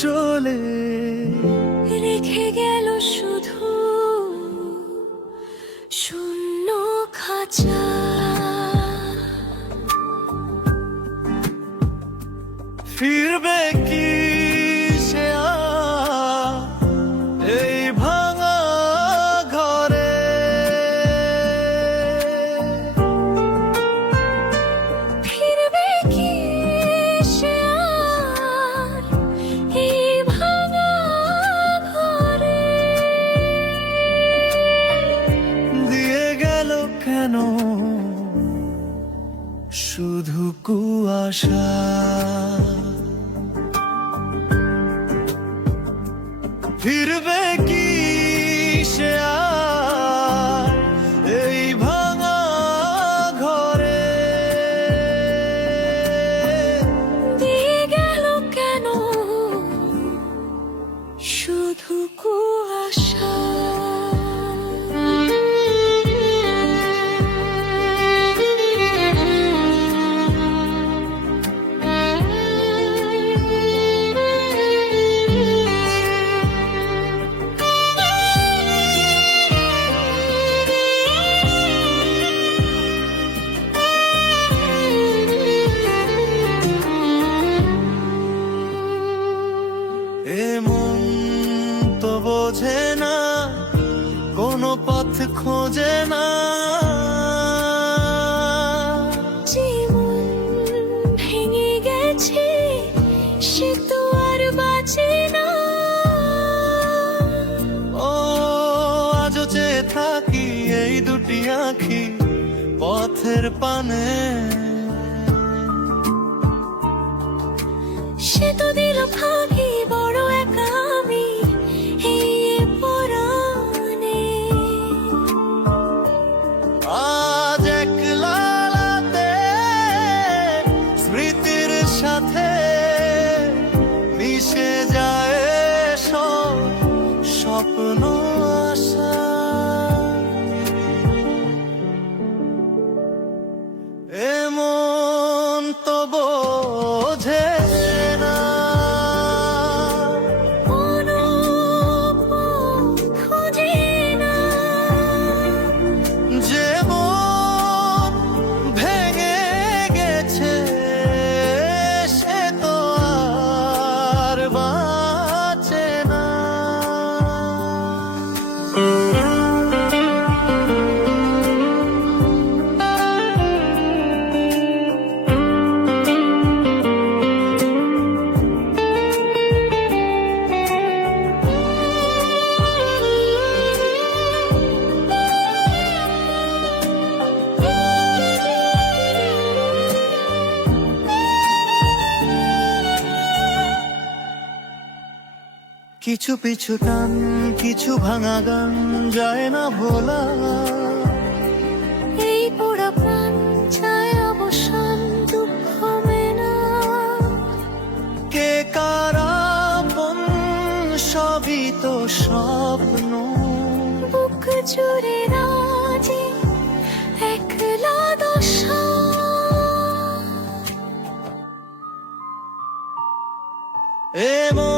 চলে রেখে গেল শুধু শূন্য খাঁচা। ফিরবে কি সে আর এই ভাঙা ঘরে? ফিরবে কি সে আর এই ভাঙা ঘরে? দিয়ে গেল কেন শুধু কুয়াশা? ফিরবে কি সে আর এই ভাঙা ঘরে? দিয়ে গেল কেন শুধু কুয়াশা? এ মন তো বোঝে না, কোনো পথ খোঁজে না। জীবন ভেঙে গেছে, সে তো আর বাঁচে না। ও আজও চেয়ে থাকি এই দুটি আঁখি পথের পানে। সে তো দিল ফাঁকি, বড় একা আমি এই পরাণে। আজ একলা রাতে স্মৃতির সাথে মিশে যায় সব স্বপ্ন আশা। এমন তো বোঝে না, কোনো পথ খোঁজে না। যে মন ভেঙে গেছে সে তো আর বাঁচে না। কিছু পিছু টান, কিছু ভাঙা গান যায় না ভোলা। এই পোড়া প্রাণ চায় অবসান, দুঃখ মেনা। কে কারা আপন সবই তো স্বপ্ন। বুক জুড়ে রাজি একলা দশা। এমন